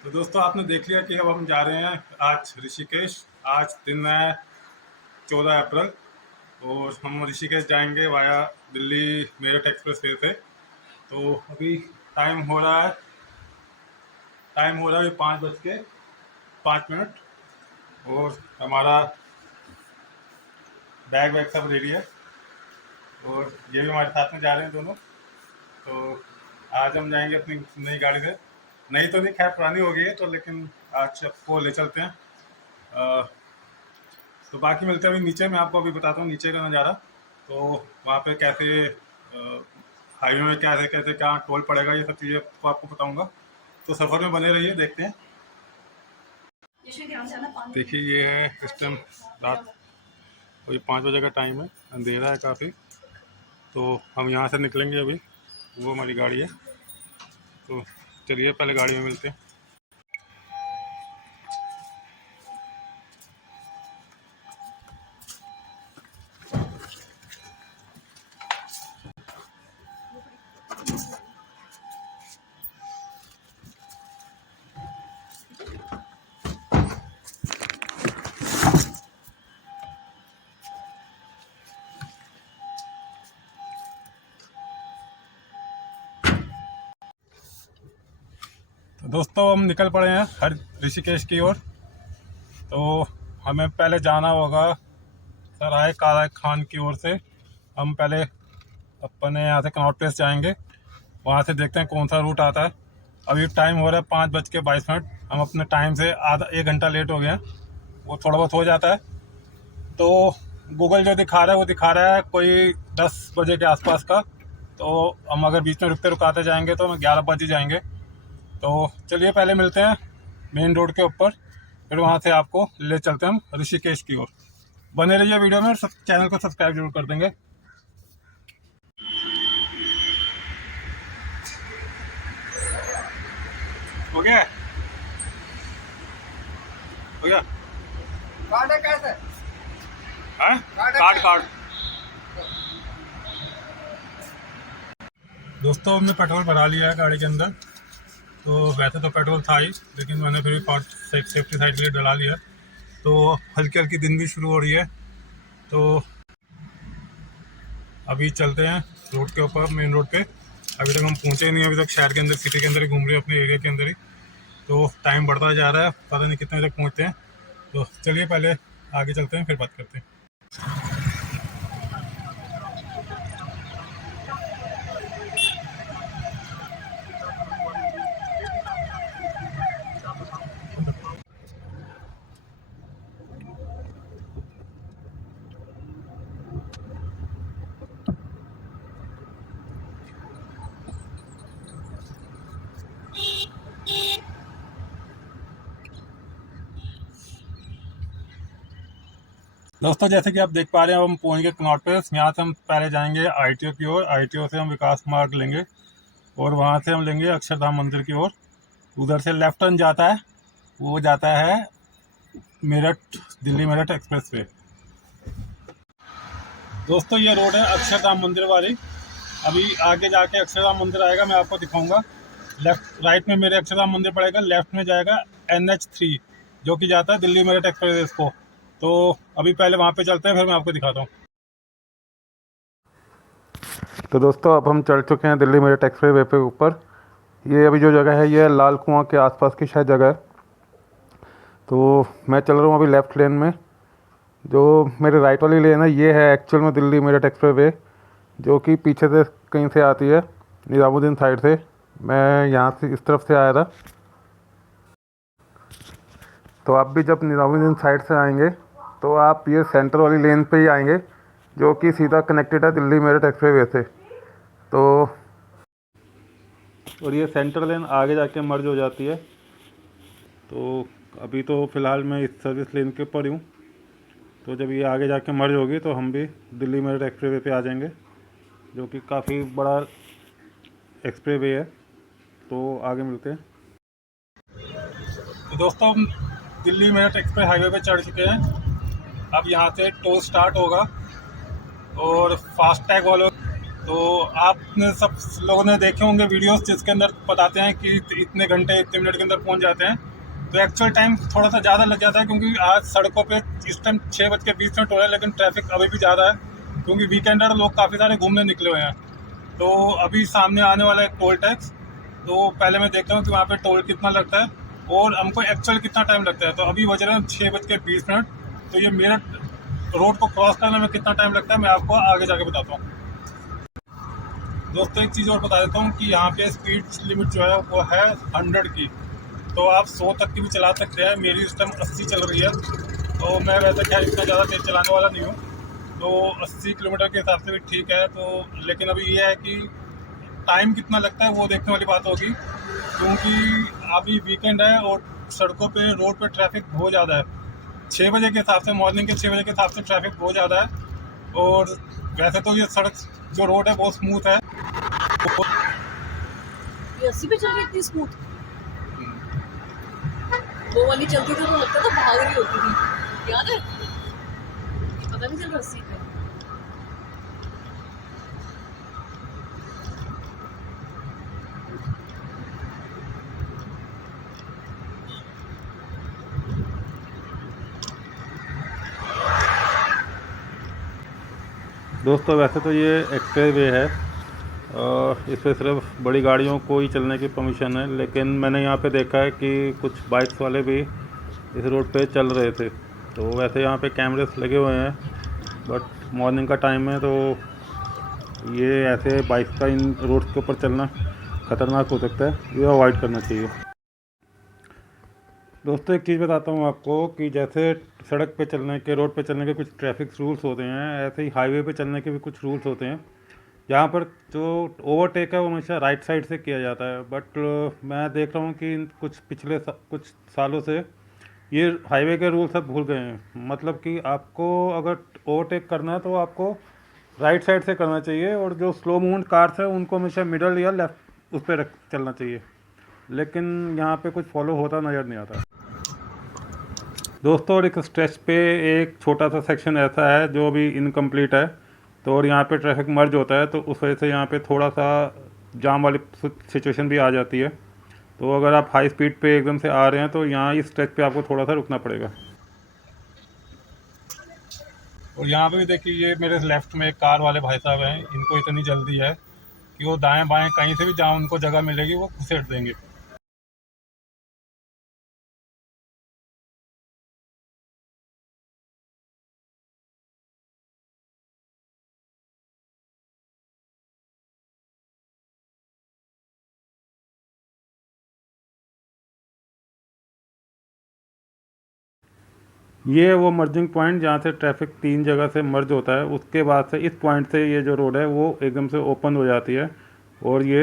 तो दोस्तों आपने देख लिया कि अब हम जा रहे हैं आज ऋषिकेश। आज दिन है 14 अप्रैल। और हम ऋषिकेश जाएंगे via Delhi Meerut express way से। तो अभी टाइम हो रहा है टाइम हो रहा है 5:05। और हमारा बैग वैग सब रेडी है। और ये भी हमारे साथ में जा रहे हैं दोनों। तो आज हम जाएंगे अपनी नई गाड़ी से। नई तो नहीं, खैर पुरानी हो गई है, तो लेकिन आज सबको ले चलते हैं। अ, तो बाकी मिलते हैं अभी नीचे। मैं आपको अभी बताता हूँ नीचे का नज़ारा। तो वहाँ पे कैसे हाईवे में कैसे कैसे क्या टोल पड़ेगा, ये सब चीज़ें तो आपको बताऊँगा। तो सफ़र में बने रहिए, देखते हैं। देखिए ये है इस टाइम रात, वही 5 बजे का टाइम है, अंधेरा है काफ़ी। तो हम यहाँ से निकलेंगे अभी, वो हमारी गाड़ी है। तो चलिए पहले गाड़ी में मिलते हैं। तो दोस्तों हम निकल पड़े हैं हर ऋषिकेश की ओर। तो हमें पहले जाना होगा सराय काला खान की ओर से। हम पहले अपने यहाँ से कनॉट प्लेस जाएंगे, वहाँ से देखते हैं कौन सा रूट आता है। अभी टाइम हो रहा है 5:22। हम अपने टाइम से आधा 1 घंटा लेट हो गए हैं। वो थोड़ा बहुत हो जाता है। तो गूगल जो दिखा रहा है वो दिखा रहा है कोई 10 बजे के आसपास का। तो हम अगर बीच में रुकते रुकाते जाएंगे तो हमें 11 बजे जाएंगे। तो चलिए पहले मिलते हैं मेन रोड के ऊपर, फिर वहाँ से आपको ले चलते हैं हम ऋषिकेश की ओर। बने रहिए वीडियो में और सब चैनल को सब्सक्राइब जरूर कर देंगे। हो गया हो गया। कार्ड है कैसे? है कार्ड कार्ड। दोस्तों हमने पेट्रोल भरा लिया है गाड़ी के अंदर। तो वैसे तो पेट्रोल था ही, लेकिन मैंने फिर भी सेफ्टी साइड के लिए डला लिया। तो हल्की हल्की दिन भी शुरू हो रही है। तो अभी चलते हैं रोड के ऊपर, मेन रोड पे। अभी तक हम पहुंचे ही नहीं, अभी तक शहर के अंदर सिटी के अंदर ही घूम रहे हैं, अपने एरिया के अंदर ही। तो टाइम बढ़ता जा रहा है, पता नहीं कितने तक पहुंचते हैं। तो चलिए पहले आगे चलते हैं, फिर बात करते हैं। दोस्तों जैसे कि आप देख पा रहे हैं, अब हम पहुंच गए कनॉट प्लेस। यहाँ से हम पहले जाएंगे आईटीओ की ओर। आईटीओ से हम विकास मार्ग लेंगे और वहाँ से हम लेंगे अक्षरधाम मंदिर की ओर। उधर से लेफ्ट टर्न जाता है, वो जाता है मेरठ, दिल्ली मेरठ एक्सप्रेस वे। दोस्तों ये रोड है अक्षरधाम मंदिर वाली। अभी आगे जाके अक्षरधाम मंदिर आएगा, मैं आपको दिखाऊंगा। लेफ्ट राइट में मेरे अक्षरधाम मंदिर पड़ेगा, लेफ्ट में जाएगा NH3 जो कि जाता है दिल्ली मेरठ एक्सप्रेस को। तो अभी पहले वहाँ पे चलते हैं, फिर मैं आपको दिखाता हूँ। तो दोस्तों अब हम चल चुके हैं दिल्ली मेरठ एक्सप्रेस वे पे ऊपर। ये अभी जो जगह है ये लाल कुआं के आसपास की शायद जगह है। तो मैं चल रहा हूँ अभी लेफ़्ट लेन में। जो मेरे राइट वाली लेन है ये है एक्चुअल में दिल्ली मेरठ एक्सप्रेस वे, जो कि पीछे से कहीं से आती है, निज़ामुद्दीन साइड से। मैं यहाँ से इस तरफ से आया था। तो आप भी जब निज़ामुद्दीन साइड से आएंगे तो आप ये सेंटर वाली लेन पे ही आएंगे, जो कि सीधा कनेक्टेड है दिल्ली मेरठ एक्सप्रेस वे से। तो और ये सेंटर लेन आगे जाके मर्ज हो जाती है। तो अभी तो फ़िलहाल मैं इस सर्विस लेन के ऊपर हूँ। तो जब ये आगे जाके मर्ज होगी तो हम भी दिल्ली मेरठ एक्सप्रेस वे पे आ जाएंगे, जो कि काफ़ी बड़ा एक्सप्रेस वे है। तो आगे मिलते हैं। तो दोस्तों हम दिल्ली मेरठ एक्सप्रेस हाईवे पे चढ़ चुके हैं। अब यहाँ से टोल स्टार्ट होगा और फास्टैग वालों तो आपने सब लोगों ने देखे होंगे वीडियोस जिसके अंदर बताते हैं कि इतने घंटे इतने मिनट के अंदर पहुंच जाते हैं। तो एक्चुअल टाइम थोड़ा सा ज़्यादा लग जाता है क्योंकि आज सड़कों पे इस टाइम 6:20 हो रहा है, लेकिन ट्रैफिक अभी भी ज़्यादा है क्योंकि वीकेंडर लोग काफ़ी सारे घूमने निकले हुए हैं। तो अभी सामने आने वाला है टोल टैक्स, तो पहले मैं देखता हूँ कि वहाँ पे टोल कितना लगता है और हमको एक्चुअल कितना टाइम लगता है। तो अभी बज रहे हैं 6:20। तो ये मेरठ रोड को क्रॉस करने में कितना टाइम लगता है मैं आपको आगे जाके बताता हूँ। दोस्तों एक चीज़ और बता देता हूँ कि यहाँ पे स्पीड लिमिट जो है वो है 100 की, तो आप 100 तक की भी चला सकते हैं। मेरी इस टाइम 80 चल रही है, तो मैं वैसे क्या इतना ज़्यादा तेज़ चलाने वाला नहीं हूँ, तो 80 किलोमीटर के हिसाब से भी ठीक है। तो लेकिन अभी ये है कि टाइम कितना लगता है वो देखने वाली बात होगी, क्योंकि अभी वीकेंड है और सड़कों पे रोड पे ट्रैफिक बहुत ज़्यादा है। 6 बजे के हिसाब से, मॉर्निंग के 6 बजे के हिसाब से ट्रैफिक बहुत ज़्यादा है। और वैसे तो ये सड़क जो रोड है बहुत स्मूथ है। ये 80 पे चल रही इतनी स्मूथ। वो वाली चलती थी तो लगता था भाग रही होती थी, याद है? ये पता नहीं चल रहा 80 पे। दोस्तों वैसे तो ये एक्सप्रेस वे है और इस पर सिर्फ बड़ी गाड़ियों को ही चलने की परमिशन है, लेकिन मैंने यहाँ पे देखा है कि कुछ बाइक्स वाले भी इस रोड पे चल रहे थे। तो वैसे यहाँ पे कैमरेस लगे हुए हैं, बट मॉर्निंग का टाइम है तो ये ऐसे बाइक का इन रोड्स के ऊपर चलना ख़तरनाक हो सकता है, ये अवॉइड करना चाहिए। दोस्तों एक चीज़ बताता हूँ आपको कि जैसे सड़क पे चलने के, रोड पे चलने के कुछ ट्रैफिक रूल्स होते हैं, ऐसे ही हाईवे पे चलने के भी कुछ रूल्स होते हैं। यहाँ पर जो ओवरटेक है वो हमेशा राइट साइड से किया जाता है, बट मैं देख रहा हूँ कि कुछ पिछले कुछ सालों से ये हाईवे के रूल सब भूल गए हैं। मतलब कि आपको अगर ओवरटेक करना है तो आपको राइट साइड से करना चाहिए, और जो स्लो मूवमेंट कार्स है उनको हमेशा मिडल या लेफ्ट उस पर चलना चाहिए, लेकिन यहाँ पे कुछ फॉलो होता नज़र नहीं आता। दोस्तों और एक स्ट्रेच पे एक छोटा सा सेक्शन ऐसा है जो अभी इनकम्प्लीट है, तो और यहाँ पे ट्रैफिक मर्ज होता है, तो उस वजह से यहाँ पे थोड़ा सा जाम वाली सिचुएशन भी आ जाती है। तो अगर आप हाई स्पीड पे एकदम से आ रहे हैं तो यहाँ इस स्ट्रेच पे आपको थोड़ा सा रुकना पड़ेगा। और यहाँ पे भी देखिए, ये मेरे लेफ्ट में एक कार वाले भाई साहब हैं, इनको इतनी जल्दी है कि वो दाएं बाएं कहीं से भी जहाँ उनको जगह मिलेगी वो घुसेड़ देंगे। ये वो मर्जिंग पॉइंट जहाँ से ट्रैफिक 3 जगह से मर्ज होता है, उसके बाद से इस पॉइंट से ये जो रोड है वो एकदम से ओपन हो जाती है और ये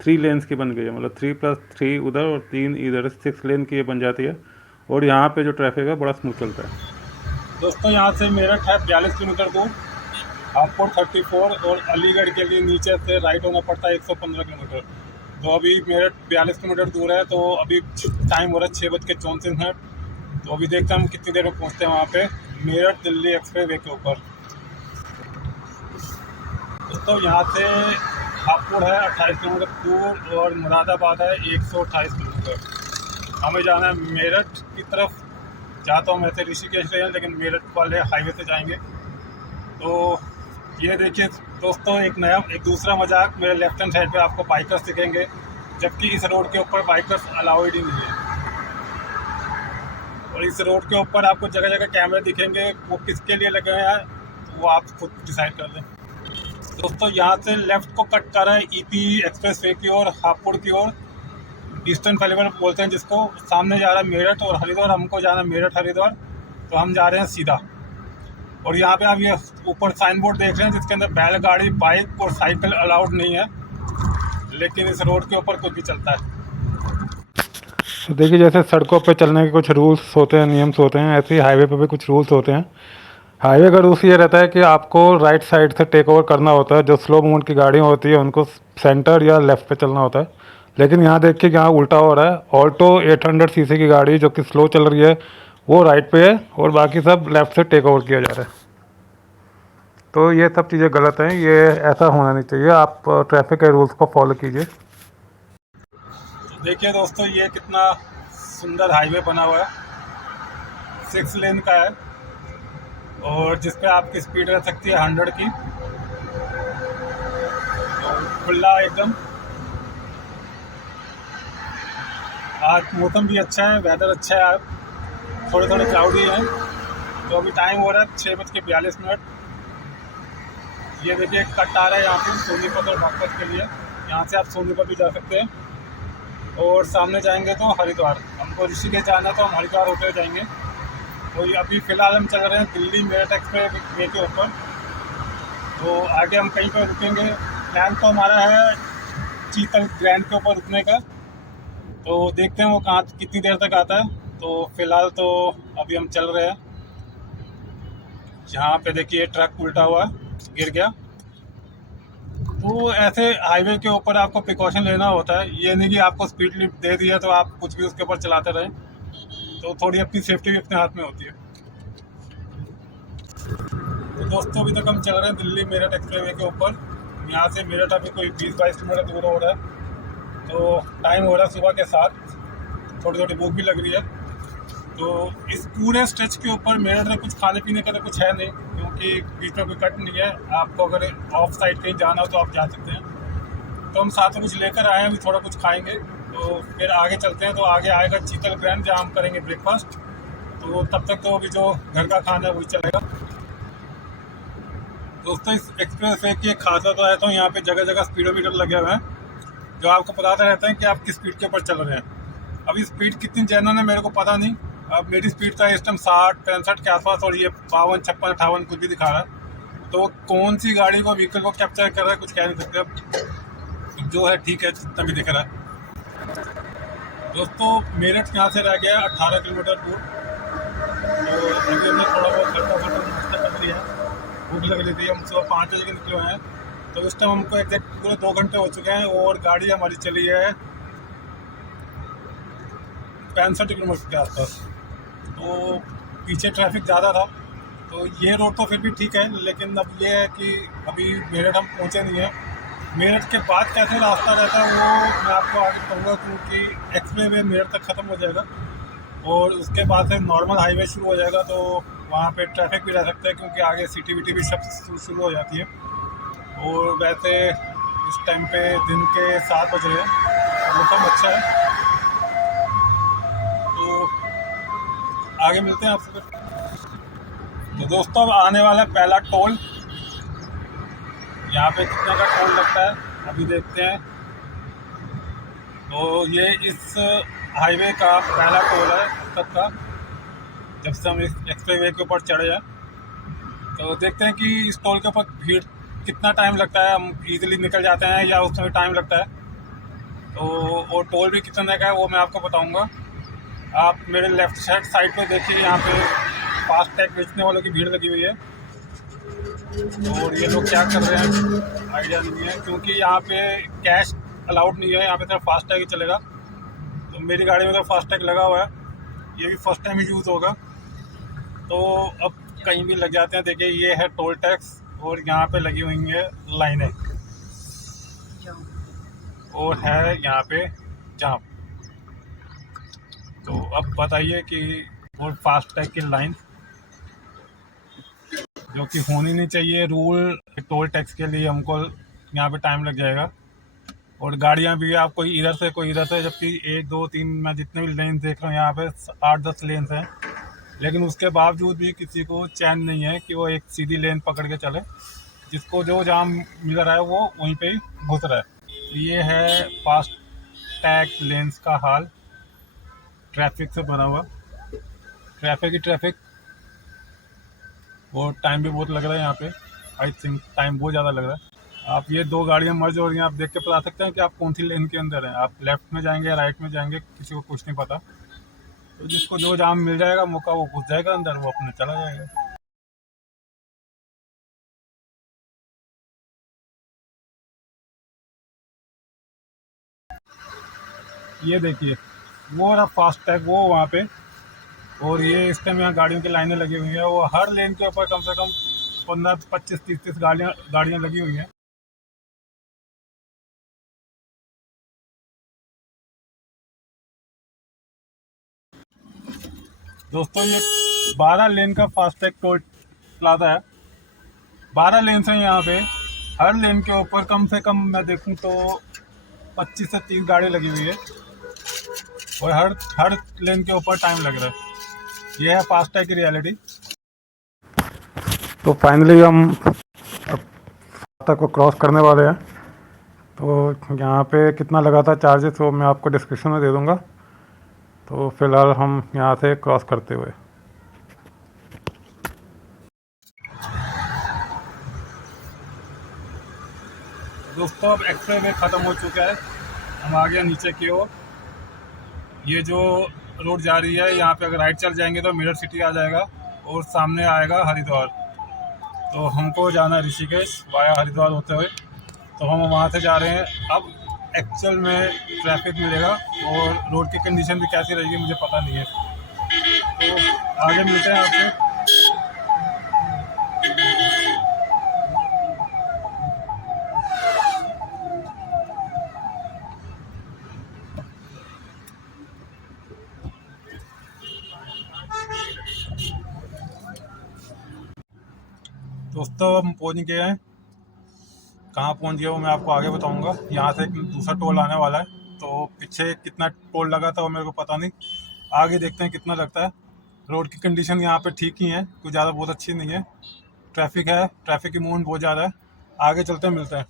3 लेन्स की बन गई है। मतलब 3+3 उधर और 3 इधर, 6 लेन की ये बन जाती है, और यहाँ पे जो ट्रैफिक है बड़ा स्मूथ चलता है। दोस्तों यहाँ से मेरठ है 42 किलोमीटर दूर, हापुड़ 34, और अलीगढ़ के लिए नीचे से राइट होना पड़ता है 115 किलोमीटर। तो अभी मेरठ 42 किलोमीटर दूर है, तो अभी टाइम हो रहा है 6:34। तो अभी देखते हैं हम कितनी देर में पहुँचते हैं वहाँ पे मेरठ दिल्ली एक्सप्रेस वे के ऊपर। दोस्तों यहाँ से हापुड़ है 28 किलोमीटर दूर और मुरादाबाद है 128 किलोमीटर। हमें जाना है मेरठ की तरफ। जाता हूँ वैसे ऋषिकेश रहे हैं, लेकिन मेरठ वाले हाईवे से जाएंगे। तो ये देखिए दोस्तों, एक दूसरा मजाक, मेरे लेफ्ट हैंड साइड पे आपको बाइकर्स दिखेंगे, जबकि इस रोड के ऊपर बाइकर्स अलाउड ही नहीं है। और इस रोड के ऊपर आपको जगह जगह कैमरे दिखेंगे, वो किसके लिए लगे हुए हैं वो आप खुद डिसाइड कर लें। दोस्तों यहाँ से लेफ़्ट को कट कर रहा है ईपी एक्सप्रेस वे की ओर, हापुड़ की ओर, ईस्टर्न फेलिवर बोलते हैं जिसको। सामने जा रहा है मेरठ और हरिद्वार, हमको जाना है मेरठ हरिद्वार, तो हम जा रहे हैं सीधा। और यहाँ पे आप ये ऊपर साइन बोर्ड देख रहे हैं जिसके अंदर बैलगाड़ी, बाइक और साइकिल अलाउड नहीं है, लेकिन इस रोड के ऊपर कुछ भी चलता है। तो देखिए, जैसे सड़कों पे चलने के कुछ रूल्स होते हैं, नियम्स होते हैं, ऐसे ही हाईवे पे भी कुछ रूल्स होते हैं। हाईवे का रूल्स ये रहता है कि आपको राइट साइड से टेक ओवर करना होता है। जो स्लो मूवमेंट की गाड़ियाँ होती है उनको सेंटर या लेफ़्ट पे चलना होता है, लेकिन यहाँ देखिए यहाँ उल्टा हो रहा है। ऑल्टो 800 सीसी की गाड़ी जो कि स्लो चल रही है वो राइट पे है और बाकी सब लेफ़्ट से टेक ओवर किया जा रहा है। तो ये सब चीज़ें गलत हैं, ये ऐसा होना नहीं चाहिए। आप ट्रैफिक के रूल्स को फॉलो कीजिए। तो देखिए दोस्तों, ये कितना सुंदर हाईवे बना हुआ है, 6 लेन का है, और जिस पे आपकी स्पीड रह सकती है 100 की। तो खुला एकदम। आज मौसम भी अच्छा है, वेदर अच्छा है, आज थोड़े थोड़े क्लाउडी है। तो अभी टाइम हो रहा है 6:42। ये देखिए कट आ रहा है यहाँ पे सोनीपत और बागपत के लिए। यहाँ से आप सोनीपत भी जा सकते हैं, और सामने जाएंगे तो हरिद्वार। हमको ऋषिकेश जाना है तो हम हरिद्वार होकर जाएंगे। तो ये अभी फ़िलहाल हम चल रहे हैं दिल्ली मेरठ एक्सप्रेस वे के ऊपर। तो आगे हम कहीं पर रुकेंगे। प्लान तो हमारा है चीतल ग्रैंड के ऊपर रुकने का। तो देखते हैं वो कहाँ कितनी देर तक आता है। तो फ़िलहाल तो अभी हम चल रहे हैं। यहाँ पे देखिए ट्रक उल्टा हुआ गिर गया। तो ऐसे हाईवे के ऊपर आपको प्रिकॉशन लेना होता है। ये नहीं कि आपको स्पीड लिमिट दे दिया तो आप कुछ भी उसके ऊपर चलाते रहें। तो थोड़ी अपनी सेफ्टी भी अपने हाथ में होती है। तो दोस्तों, अभी तक हम चल रहे हैं दिल्ली मेरठ एक्सप्रेसवे के ऊपर। यहाँ से मेरठ अभी कोई 20-22 किलोमीटर दूर हो रहा है। तो टाइम हो रहा है सुबह के 7। थोड़ी थोड़ी भूख भी लग रही है। तो इस पूरे स्ट्रेच के ऊपर मेरठ में कुछ खाने पीने का तो कुछ है नहीं, क्योंकि बीच में कोई कट नहीं है। आपको अगर ऑफ साइड कहीं जाना हो तो आप जा सकते हैं। तो हम साथ में कुछ लेकर आए हैं, अभी थोड़ा कुछ खाएंगे। तो फिर आगे चलते हैं। तो आगे आएगा चीतल ग्रैंड, जहाँ हम करेंगे ब्रेकफास्ट। तो तब तक तो अभी जो घर का खाना है वही चलेगा। दोस्तों, इस एक्सप्रेस वे की एक खासियत है तो यहाँ पे जगह जगह स्पीडोमीटर लगे हुए हैं, जो आपको बताते रहते हैं कि आप किस स्पीड के ऊपर चल रहे हैं। अभी स्पीड कितनी जेन्युइन है मेरे को पता नहीं। अब मेरी स्पीड था इस टाइम 60-65 के आसपास, और ये 52, 56, 58 कुछ भी दिखा रहा है। तो कौन सी गाड़ी को, व्हीकल को कैप्चर कर रहा है कुछ कह नहीं सकते। अब जो है ठीक है, जितना भी दिख रहा है। दोस्तों, मेरठ यहाँ से रह गया 18 किलोमीटर दूर। तो अभी हमने थोड़ा बहुत हल्का नाश्ता कर लिया है। भूख लग रही थी। हम सुबह 5 बजे के निकले हुए हैं। तो इस टाइम हमको एग्जैक्ट पूरे 2 घंटे हो चुके हैं, और गाड़ी हमारी चली है 65 किलोमीटर के आसपास। तो पीछे ट्रैफिक ज़्यादा था। तो ये रोड तो फिर भी ठीक है, लेकिन अब ये है कि अभी मेरठ हम पहुँचे नहीं हैं। मेरठ के बाद कैसे रास्ता रहता है वो मैं आपको आगे बताऊँगा, क्योंकि एक्सप्रेस वे मेरठ तक ख़त्म हो जाएगा, और उसके बाद से नॉर्मल हाईवे शुरू हो जाएगा। तो वहाँ पे ट्रैफिक भी रह सकता है, क्योंकि आगे सिटी विटी भी सब शुरू हो जाती है। और वैसे इस टाइम पे दिन के 7 बज रहे हैं, मौसम अच्छा है। तो आगे मिलते हैं आपसे। तो दोस्तों, अब आने वाला पहला टोल। यहाँ पे कितने का टोल लगता है अभी देखते हैं। तो ये इस हाईवे का पहला टोल है अब तक का, जब से हम इस एक्सप्रेस वे के ऊपर चढ़े हैं। तो देखते हैं कि इस टोल के ऊपर भीड़ कितना टाइम लगता है। हम इजीली निकल जाते हैं या उसमें टाइम लगता है। तो और टोल भी कितने का है वो मैं आपको बताऊंगा। आप मेरे लेफ्ट साइड पे देखिए, यहाँ पे फास्ट टैग बेचने वालों की भीड़ लगी हुई है। और ये लोग क्या कर रहे हैं आइडिया नहीं है, क्योंकि यहाँ पे कैश अलाउड नहीं है। यहाँ पे सिर्फ फास्ट टैग ही चलेगा। तो मेरी गाड़ी में तो फास्ट टैग लगा हुआ है, ये भी फर्स्ट टाइम ही यूज़ होगा। तो अब कहीं भी लग जाते हैं। देखिए, ये है टोल टैक्स, और यहाँ पे लगी हुई है लाइनें, और है यहाँ पे जाम। तो अब बताइए कि वो फास्ट टैग की लाइन, जो कि होनी नहीं चाहिए रूल, टोल टैक्स के लिए हमको यहाँ पे टाइम लग जाएगा। और गाड़ियाँ भी आप कोई इधर से कोई इधर से, जबकि 1, 2, 3 मैं जितने भी लेन देख रहा हूँ यहाँ पे 8-10 लेन्स हैं, लेकिन उसके बावजूद भी किसी को चैन नहीं है कि वो एक सीधी लेन पकड़ के चले। जिसको जो जाम मिल रहा है वो वहीं पे ही घुस रहा है। तो ये है फास्ट टैग लेन्स का हाल, ट्रैफिक से भरा हुआ। ट्रैफिक ही ट्रैफिक, और टाइम भी बहुत लग रहा है यहाँ पे। आई थिंक टाइम बहुत ज़्यादा लग रहा है। आप ये 2 गाड़ियाँ मर्ज हो रही हैं, आप देख के बता सकते हैं कि आप कौन सी लेन के अंदर हैं। आप लेफ्ट में जाएंगे या राइट में जाएंगे, किसी को कुछ नहीं पता। तो जिसको जो जाम मिल जाएगा मौका, वो घुस जाएगा अंदर, वो अपने चला जाएगा। ये देखिए, वो रहा फास्ट टैग, वो वहाँ पे। और ये इस टाइम यहाँ गाड़ियों की लाइनें लगी हुई हैं। वो हर लेन के ऊपर कम से कम 15 25 30 गाड़ियाँ लगी हुई हैं। दोस्तों ये 12 लेन का फास्टैग टोल प्लाजा है। 12 लेन हैं यहाँ पे। हर लेन के ऊपर कम से कम मैं देखूँ तो 25 से 30 गाड़ी लगी हुई है और हर लेन के ऊपर टाइम लग रहा है। ये है फास्टैग की रियलिटी। तो फाइनली हम फास्टैग को क्रॉस करने वाले हैं। तो यहाँ पे कितना लगा था चार्जेस वो मैं आपको डिस्क्रिप्शन में दे दूँगा। तो फ़िलहाल हम यहाँ से क्रॉस करते हुए दोस्तों अब एक्सप्रेस वे ख़त्म हो चुका है, हम आ गए नीचे की ओर। ये जो रोड जा रही है यहाँ पे अगर राइट चल जाएंगे तो मिरर सिटी आ जाएगा और सामने आएगा हरिद्वार। तो हमको जाना है ऋषिकेश वाया हरिद्वार होते हुए। तो हम वहाँ से जा रहे हैं। अब एक्चुअल में ट्रैफिक मिलेगा और रोड की कंडीशन भी कैसी रहेगी मुझे पता नहीं है। तो आगे मिलते हैं आपसे। दोस्तों हम पहुँच गए हैं। कहाँ पहुँच गए वो मैं आपको आगे बताऊंगा। यहाँ से एक दूसरा टोल आने वाला है, तो पीछे कितना टोल लगा था वो मेरे को पता नहीं। आगे देखते हैं कितना लगता है। रोड की कंडीशन यहाँ पे ठीक ही है, कुछ ज़्यादा बहुत अच्छी नहीं है। ट्रैफिक है, ट्रैफिक की मूवमेंट बहुत ज़्यादा है। आगे चलते हैं, मिलते हैं।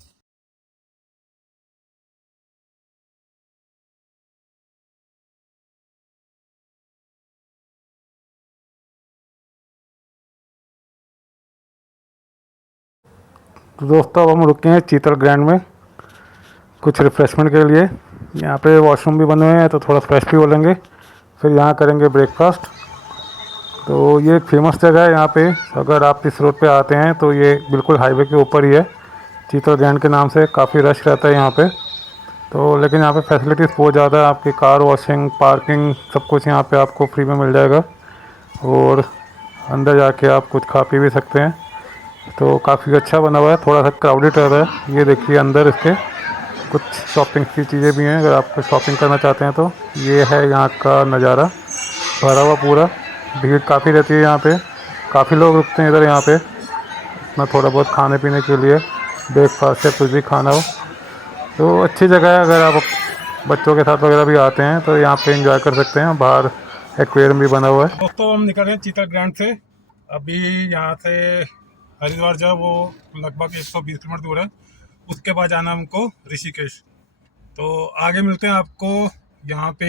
तो दोस्तों अब हम रुके हैं चीतल ग्रैंड में कुछ रिफ़्रेशमेंट के लिए। यहाँ पे वॉशरूम भी बने हुए हैं तो थोड़ा फ्रेश भी हो लेंगे, फिर यहाँ करेंगे ब्रेकफास्ट। तो ये एक फेमस जगह है यहाँ पे। अगर आप इस रोड पे आते हैं तो ये बिल्कुल हाईवे के ऊपर ही है। चीतल ग्रैंड के नाम से काफ़ी रश रहता है यहाँ पे। तो लेकिन यहाँ पे फैसिलिटीज़ बहुत ज़्यादा है। आपकी कार वॉशिंग, पार्किंग, सब कुछ यहाँ पे आपको फ्री में मिल जाएगा। और अंदर जाके आप कुछ खा पी भी सकते हैं। तो काफ़ी अच्छा बना हुआ है, थोड़ा सा क्राउडेड रह रहा है। ये देखिए अंदर इसके कुछ शॉपिंग की चीज़ें भी हैं, अगर आप शॉपिंग करना चाहते हैं तो। ये है यहाँ का नज़ारा, भरा हुआ पूरा। भीड़ काफ़ी रहती है यहाँ पे, काफ़ी लोग रुकते हैं इधर यहाँ पे अपना थोड़ा बहुत खाने पीने के लिए, ब्रेकफास्ट या कुछ भी खाना हो। तो अच्छी जगह है, अगर आप बच्चों के साथ वगैरह भी आते हैं तो यहाँ पे एंजॉय कर सकते हैं। बाहर एक्वेरियम भी बना हुआ है। दोस्तों हम निकल रहे हैं चीतल ग्रांड से। अभी यहाँ से हरिद्वार जो है वो लगभग 120 किलोमीटर दूर है। उसके बाद जाना हमको ऋषिकेश। तो आगे मिलते हैं आपको। यहाँ पे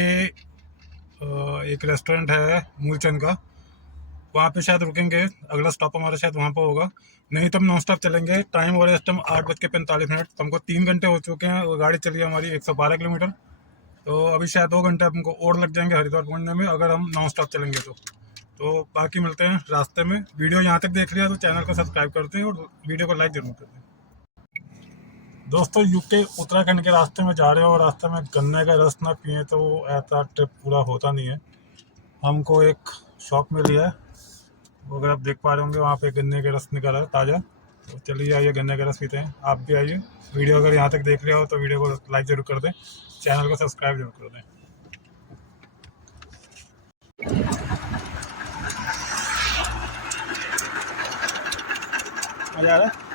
एक रेस्टोरेंट है मूलचंद का, वहाँ पे शायद रुकेंगे। अगला स्टॉप हमारा शायद वहाँ पर होगा, नहीं तो हम नॉन स्टॉप चलेंगे। टाइम हो रहा है इस टाइम 8:45। तो हमको 3 घंटे हो चुके हैं और गाड़ी चली है हमारी 112 किलोमीटर। तो अभी शायद 2 घंटे हमको और लग जाएंगे हरिद्वार पहुँचने में, अगर हम नॉन स्टॉप चलेंगे तो बाकी मिलते हैं रास्ते में। वीडियो यहाँ तक देख लिया तो चैनल को सब्सक्राइब करते हैं और वीडियो को लाइक जरूर करते हैं। दोस्तों यूके उत्तराखंड के रास्ते में जा रहे हो और रास्ते में गन्ने का रस ना पिए तो ऐसा ट्रिप पूरा होता नहीं है। हमको एक शॉप मिली है, वो अगर आप देख पा रहे होंगे वहाँ पे गन्ने के रस निकल रहा है ताज़ा। तो चलिए आइए गन्ने का रस पीते हैं, आप भी आइए। वीडियो अगर यहाँ तक देख लिया हो तो वीडियो को लाइक जरूर कर दें, चैनल को सब्सक्राइब जरूर कर दें। मज़ा आ रहा है।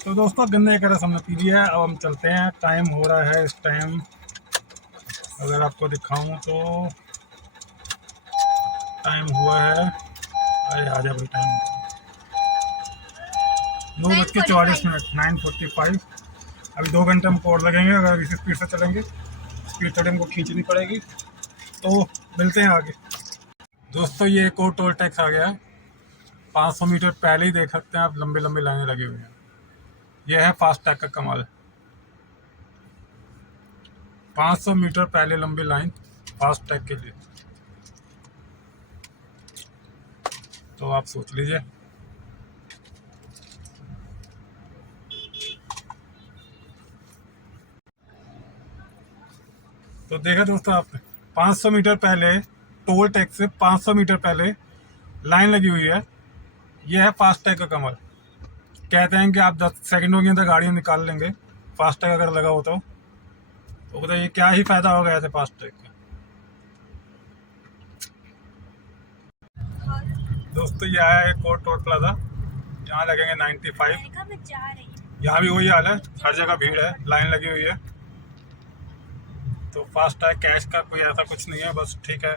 तो दोस्तों गन्ने का रस हमने पी लिया है, अब हम चलते हैं। टाइम हो रहा है इस टाइम, अगर आपको दिखाऊं तो टाइम हुआ है, अरे आ जा भाई, टाइम 9:44, 9:45। अभी 2 घंटे हमको और लगेंगे अगर इसी स्पीड से चलेंगे। स्पीड थोड़ी हमको खींचनी पड़ेगी। तो मिलते हैं आगे। दोस्तों ये एक और टोल टैक्स आ गया है। 500 मीटर पहले ही देख सकते हैं आप, लंबे लंबे लाइनें लगी हुई हैं। यह है फास्ट टैग का कमाल। 500 मीटर पहले लंबी लाइन फास्ट टैग के लिए। तो आप सोच लीजिए। तो देखा दोस्तों आपने 500 मीटर पहले टोल टैक्स से 500 मीटर पहले लाइन लगी हुई है। यह है फास्टैग का कमल। कहते हैं कि आप 10 सेकंडों के अंदर गाड़ियाँ निकाल लेंगे फास्टैग अगर लगा हो तो बताइए क्या ही फायदा होगा ऐसे फास्टैग का। दोस्तों ये आया है कोर्ट टोल प्लाजा, यहाँ लगेंगे 95। यहाँ भी वही हाल है, हर जगह भीड़ है, लाइन लगी हुई है। तो फास्टैग कैश का कोई ऐसा कुछ नहीं है, बस ठीक है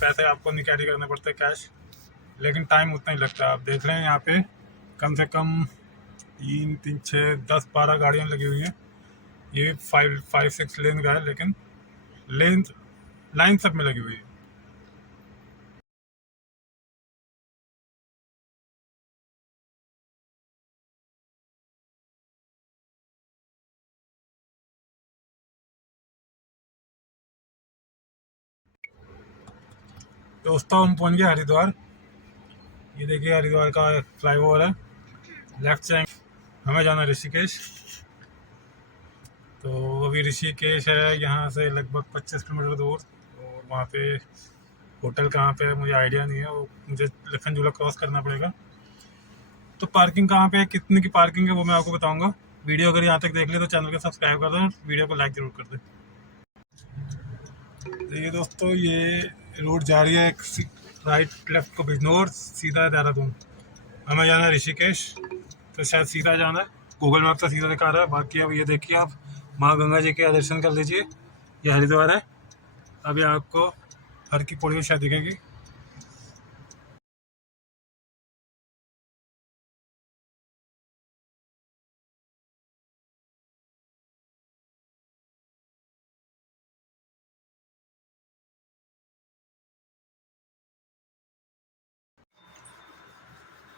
पैसे आपको नहीं कैरी करने पड़ते कैश, लेकिन टाइम उतना ही लगता है। आप देख रहे हैं यहाँ पे कम से कम 3, 3, 6, 10, 12 गाड़ियाँ लगी हुई हैं। ये 5, 6 लेन का है, लेकिन लेन लाइन सब में लगी हुई है। दोस्तों हम पहुंच गए हरिद्वार। ये देखिए हरिद्वार का फ्लाईओवर है, लेफ्ट साइड हमें जाना ऋषिकेश। तो अभी ऋषिकेश है यहाँ से लगभग 25 किलोमीटर दूर, और वहाँ पे होटल कहाँ पे है मुझे आइडिया नहीं है, वो मुझे लखन झूला क्रॉस करना पड़ेगा। तो पार्किंग कहाँ पे है, कितने की पार्किंग है वो मैं आपको बताऊँगा। वीडियो अगर यहाँ तक देख ले तो चैनल को सब्सक्राइब कर दें, वीडियो को लाइक ज़रूर कर दें। तो ये दोस्तों ये रोड जा रही है एक राइट लेफ्ट को बिजनौर, सीधा देहरादून। हमें जाना है ऋषिकेश, तो शायद सीधा जाना है, गूगल मैप तो सीधा दिखा रहा है। बाकी अब ये देखिए आप माँ गंगा जी के दर्शन कर लीजिए। ये हरिद्वार है, अभी आपको हर की पौड़ी शायद दिखेगी।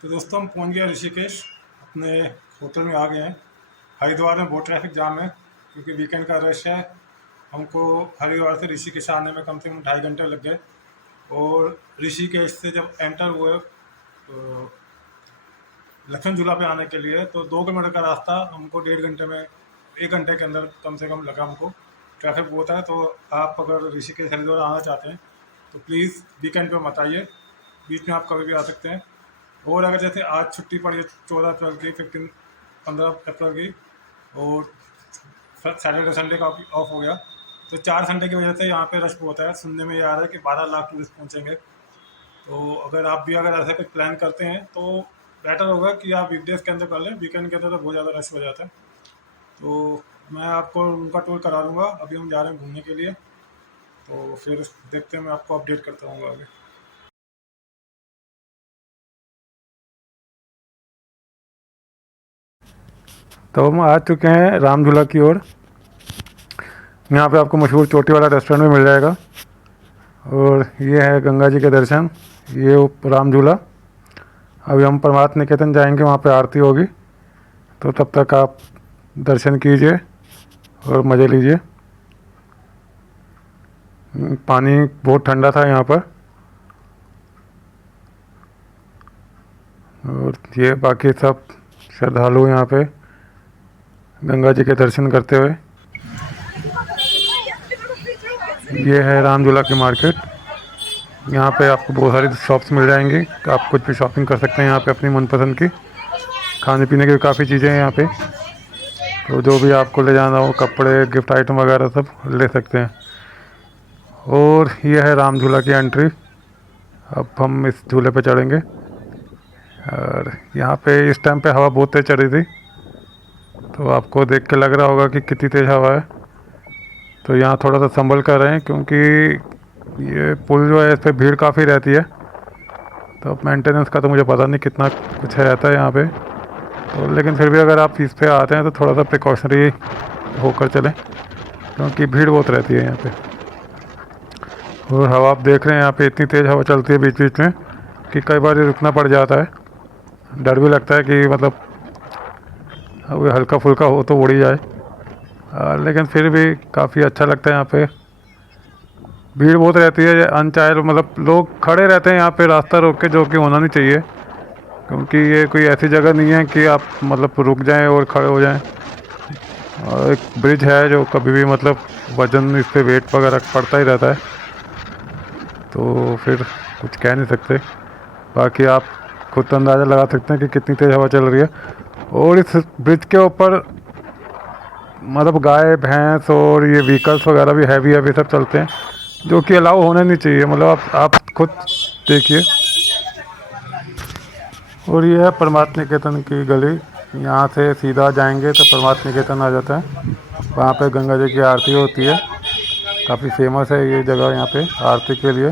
तो दोस्तों हम पहुंच गए ऋषिकेश, अपने होटल में आ गए हैं। हरिद्वार में बहुत ट्रैफिक जाम है क्योंकि वीकेंड का रश है। हमको हरिद्वार से ऋषिकेश आने में कम से कम 2.5 घंटे लग गए, और ऋषिकेश से जब एंटर हुए तो लखन झूला पे आने के लिए तो 2 किलोमीटर का रास्ता हमको 1.5 घंटे में, 1 घंटे के अंदर कम से कम लगा हमको। ट्रैफिक बहुत है, तो आप अगर ऋषिकेश हरिद्वार आना चाहते हैं तो प्लीज़ वीकेंड पे मत आइए, बीच में आप कभी भी आ सकते हैं। और अगर जैसे आज छुट्टी पड़ी है 14 अप्रैल की, 15 अप्रैल की, और सैटरडे संडे का ऑफ हो गया, तो 4 संडे की वजह से यहाँ पे रश बहुत है। सुनने में ये आ रहा है कि 12 लाख टूरिस्ट पहुँचेंगे। तो अगर आप भी अगर ऐसा कुछ प्लान करते हैं तो बेटर होगा कि आप वीकडेज के अंदर कर लें, वीकेंड के अंदर तो बहुत ज़्यादा रश हो जाता है। तो मैं आपको उनका टूर करा दूँगा। अभी हम जा रहे हैं घूमने के लिए, तो फिर देखते हैं, मैं आपको अपडेट करता हूँ आगे। तो हम आ चुके हैं राम झूला की ओर। यहाँ पे आपको मशहूर चोटी वाला रेस्टोरेंट भी मिल जाएगा, और ये है गंगा जी के दर्शन, ये राम झूला। अभी हम परमार्थ निकेतन जाएंगे, वहाँ पे आरती होगी, तो तब तक आप दर्शन कीजिए और मज़े लीजिए। पानी बहुत ठंडा था यहाँ पर, और ये बाकी सब श्रद्धालु यहाँ पे गंगा जी के दर्शन करते हुए। ये है राम झूला की मार्केट। यहाँ पे आपको बहुत सारी शॉप्स मिल जाएंगी, आप कुछ भी शॉपिंग कर सकते हैं यहाँ पे अपनी मनपसंद की। खाने पीने की भी काफ़ी चीज़ें हैं यहाँ पे, तो जो भी आपको ले जाना हो, कपड़े, गिफ्ट आइटम वगैरह सब ले सकते हैं। और ये है राम झूला की एंट्री। अब हम इस झूले पे चढ़ेंगे, और यहाँ पे इस टाइम पे हवा बहुत तेज़ चल रही थी, तो आपको देख के लग रहा होगा कि कितनी तेज़ हवा है। तो यहाँ थोड़ा सा संभल कर रहे हैं, क्योंकि ये पुल जो है इस पर भीड़ काफ़ी रहती है। तो अब मेंटेनेंस का तो मुझे पता नहीं कितना कुछ रहता है यहाँ पे, तो लेकिन फिर भी अगर आप इस पे आते हैं तो थोड़ा सा प्रिकॉशनरी होकर चलें, क्योंकि भीड़ बहुत रहती है यहाँ पे। और हवा आप देख रहे हैं यहाँ पे इतनी तेज़ हवा चलती है बीच बीच में कि कई बार ये रुकना पड़ जाता है। डर भी लगता है कि मतलब अब हल्का फुल्का हो तो उड़ ही जाए, लेकिन फिर भी काफ़ी अच्छा लगता है यहाँ पे। भीड़ बहुत रहती है, अनचाहे मतलब लोग खड़े रहते हैं यहाँ पे रास्ता रोक के, जो कि होना नहीं चाहिए, क्योंकि ये कोई ऐसी जगह नहीं है कि आप मतलब रुक जाएं और खड़े हो जाएं। और एक ब्रिज है जो कभी भी मतलब वज़न इस पे वेट वगैरह पड़ता ही रहता है, तो फिर कुछ कह नहीं सकते। बाकी आप खुद अंदाज़ा लगा सकते हैं कि कितनी तेज़ हवा चल रही है। और इस ब्रिज के ऊपर मतलब गाय भैंस और ये व्हीकल्स वगैरह भी हैवी हैवी सब चलते हैं, जो कि अलाउ होने नहीं चाहिए। मतलब आप खुद देखिए। और ये है परमार्थ निकेतन की गली। यहाँ से सीधा जाएंगे तो परमार्थ निकेतन आ जाता है। वहाँ पे गंगा जी की आरती होती है, काफ़ी फेमस है ये जगह यहाँ पे आरती के लिए।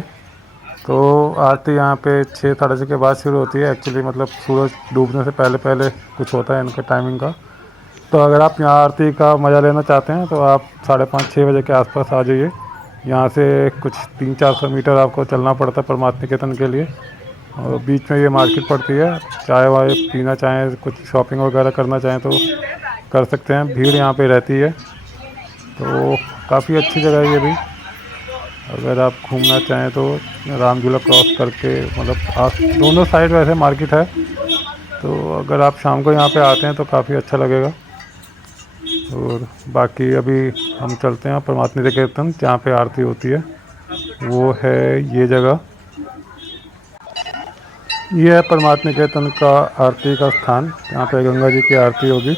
तो आरती यहाँ पे 6 साढ़े 6 के बाद शुरू होती है एक्चुअली, मतलब सूरज डूबने से पहले पहले कुछ होता है इनका टाइमिंग का। तो अगर आप यहाँ आरती का मज़ा लेना चाहते हैं तो आप 5:30-6 बजे के आसपास आ जाइए। यहाँ से कुछ 300-400 मीटर आपको चलना पड़ता है परमार्थ निकेतन के लिए। और बीच में ये मार्केट पड़ती है, चाय वाय पीना चाहें, कुछ शॉपिंग वगैरह करना चाहें तो कर सकते हैं। भीड़ यहाँ पे रहती है, तो काफ़ी अच्छी जगह है ये भी। अगर आप घूमना चाहें तो राम झूला क्रॉस करके, मतलब आप दोनों साइड वैसे मार्केट है, तो अगर आप शाम को यहाँ पे आते हैं तो काफ़ी अच्छा लगेगा। और बाकी अभी हम चलते हैं परमात्मा निकेतन जहाँ पे आरती होती है, वो है ये जगह। ये है परमात्मा निकेतन का आरती का स्थान, यहाँ पे गंगा जी की आरती होगी।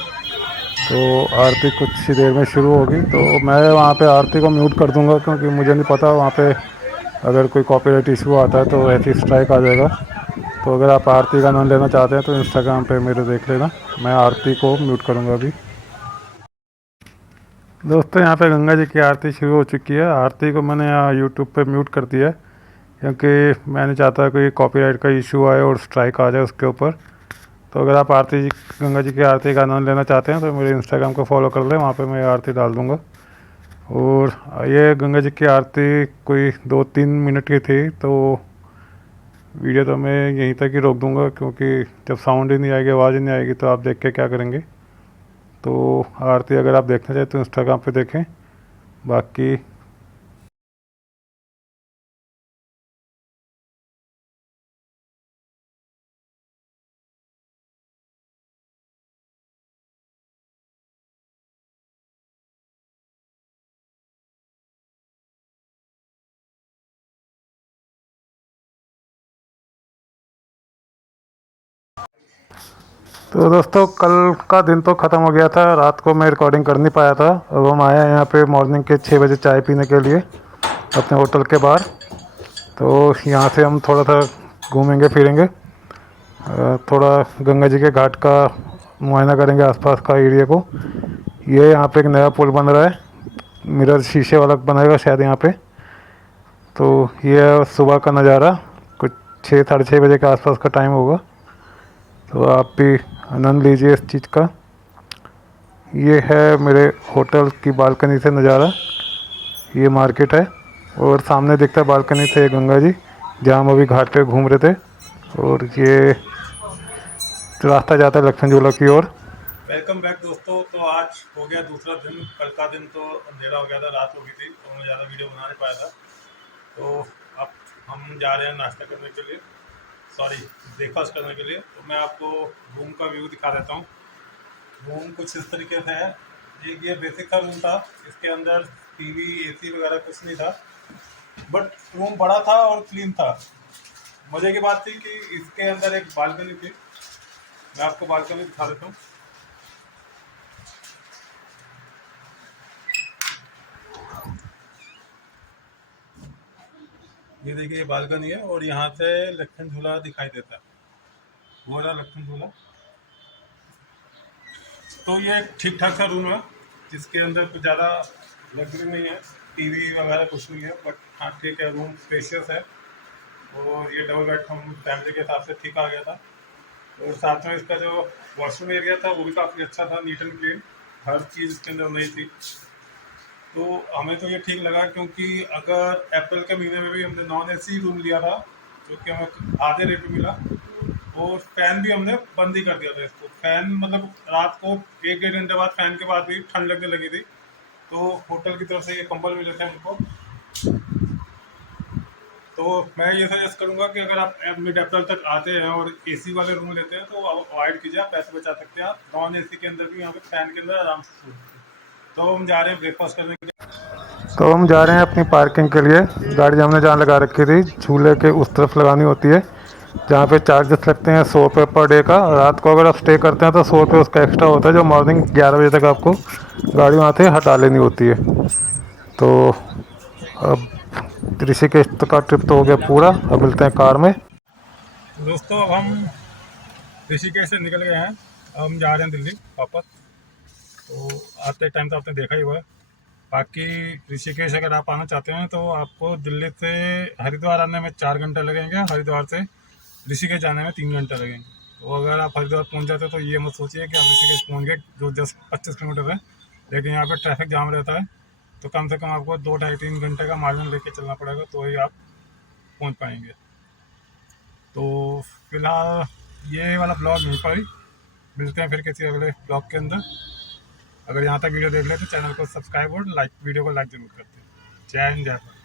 तो आरती कुछ ही देर में शुरू होगी, तो मैं वहाँ पे आरती को म्यूट कर दूँगा क्योंकि मुझे नहीं पता वहाँ पे अगर कोई कॉपीराइट इशू आता है तो ऐसी स्ट्राइक आ जाएगा। तो अगर आप आरती का आनंद लेना चाहते हैं तो इंस्टाग्राम पे मेरे देख लेना, मैं आरती को म्यूट करूँगा अभी। दोस्तों यहाँ पे गंगा जी की आरती शुरू हो चुकी है। आरती को मैंने यहाँ यूट्यूब पे म्यूट कर दिया है क्योंकि मैं नहीं चाहता कोई कॉपीराइट का इशू आए और स्ट्राइक आ जाए उसके ऊपर। तो अगर आप गंगा जी की आरती का आनंद लेना चाहते हैं तो मेरे इंस्टाग्राम को फॉलो कर लें, वहाँ पे मैं आरती डाल दूँगा। और ये गंगा जी की आरती कोई 2-3 मिनट की थी, तो वीडियो तो मैं यहीं तक ही रोक दूँगा क्योंकि जब साउंड ही नहीं आएगी, आवाज़ ही नहीं आएगी, तो आप देख के क्या करेंगे। तो आरती अगर आप देखना चाहें तो इंस्टाग्राम पे देखें। बाकी तो दोस्तों कल का दिन तो ख़त्म हो गया था, रात को मैं रिकॉर्डिंग कर नहीं पाया था। अब हम आए हैं यहाँ पे मॉर्निंग के 6 बजे चाय पीने के लिए अपने होटल के बाहर। तो यहाँ से हम थोड़ा सा घूमेंगे फिरेंगे, थोड़ा गंगा जी के घाट का मुआयना करेंगे, आसपास का एरिया को। ये यहाँ पे एक नया पुल बन रहा है, मिरर शीशे वाला बनेगा शायद यहाँ पे। तो ये है सुबह का नज़ारा, कुछ 6-6:30 बजे के आसपास का टाइम होगा। तो आप भी आनंद लीजिए इस चीज़ का। ये है मेरे होटल की बालकनी से नज़ारा, ये मार्केट है और सामने दिखता है बालकनी से गंगा जी, जहाँ हम अभी घाट पे घूम रहे थे। और ये रास्ता जाता है लक्ष्मण झूला की ओर। वेलकम बैक दोस्तों। तो आज हो गया दूसरा दिन। कल का दिन तो अंधेरा हो गया था, रात हो गई थी, तो मैं ज़्यादा वीडियो बना नहीं पाया था। तो अब हम जा रहे हैं नाश्ता करने के लिए, सॉरी ब्रेकफास्ट करने के लिए। तो मैं आपको रूम का व्यू दिखा देता हूँ। रूम कुछ इस तरीके से है। एक ये बेसिक सा रूम था, इसके अंदर टीवी एसी वगैरह कुछ नहीं था, बट रूम बड़ा था और क्लीन था। मज़े की बात थी कि इसके अंदर एक बालकनी थी, मैं आपको बालकनी दिखा देता हूँ। ये देखिए, ये बालकनी है और यहाँ से लक्ष्मण झूला दिखाई देता है, वो रहा लक्ष्मण झूला। तो ये ठीक ठाक सा रूम है, जिसके अंदर कुछ ज़्यादा लग्जरी नहीं है, टीवी वगैरह कुछ नहीं है, बट हाँ ठीक है, रूम स्पेशियस है। और ये डबल बेड हम फैमिली के हिसाब से ठीक आ गया था। और साथ में इसका जो वॉशरूम एरिया था वो भी काफ़ी अच्छा था, नीट एंड क्लीन, हर चीज़ इसके अंदर नई थी। तो हमें तो ये ठीक लगा, क्योंकि अगर अप्रैल के महीने में भी हमने नॉन एसी रूम लिया था जो कि हमें आधे रेट में मिला, और फैन भी हमने बंद ही कर दिया था इसको। फैन मतलब रात को 1-1.5 घंटे बाद फैन के बाद भी ठंड लगने लगी थी, तो होटल की तरफ से ये कंबल मिले थे हमको। तो मैं ये सजेस्ट करूंगा कि अगर आप मिड अप्रैल तक आते हैं और एसी वाले रूम लेते हैं तो अवॉइड कीजिए, आप पैसे बचा सकते हैं। आप नॉन एसी के अंदर भी यहाँ पे फैन के अंदर आराम से सो सकते हैं। तो हम जा रहे हैं ब्रेकफास्ट करने के लिए। तो हम जा रहे हैं अपनी पार्किंग के लिए। गाड़ी हमने जहाँ लगा रखी थी झूले के उस तरफ लगानी होती है, जहाँ पे चार्जेस लगते हैं 100 रुपये पर डे का। रात को अगर आप स्टे करते हैं तो 100 रुपये उसका एक्स्ट्रा होता है, जो मॉर्निंग 11 बजे तक आपको गाड़ी वहाँ से हटा लेनी होती है। तो अब ऋषिकेश का ट्रिप तो हो गया पूरा, अब मिलते हैं कार में। दोस्तों अब हम ऋषिकेश से निकल गए हैं, अब हम जा रहे हैं दिल्ली वापस। तो आते टाइम तो आपने देखा ही हुआ है। बाकी ऋषिकेश अगर आप आना चाहते हैं तो आपको दिल्ली से हरिद्वार आने में 4 घंटे लगेंगे, हरिद्वार से ऋषिकेश जाने में 3 घंटे लगेंगे। तो अगर आप हरिद्वार पहुंच जाते हैं तो ये मत सोचिए कि आप ऋषिकेश पहुंच गए, जो 10-25 किलोमीटर है, लेकिन यहाँ पे ट्रैफिक जाम रहता है। तो कम से कम आपको 2-2.5-3 घंटे का मार्जिन लेके चलना पड़ेगा, तो ही आप पहुँच पाएंगे। तो फिलहाल ये वाला ब्लॉग यहीं पर ही, मिलते हैं फिर किसी अगले ब्लॉग के अंदर। अगर यहाँ तक वीडियो देख ले तो चैनल को सब्सक्राइब और वीडियो को लाइक जरूर करते हैं। जय हिंद, जय भारत।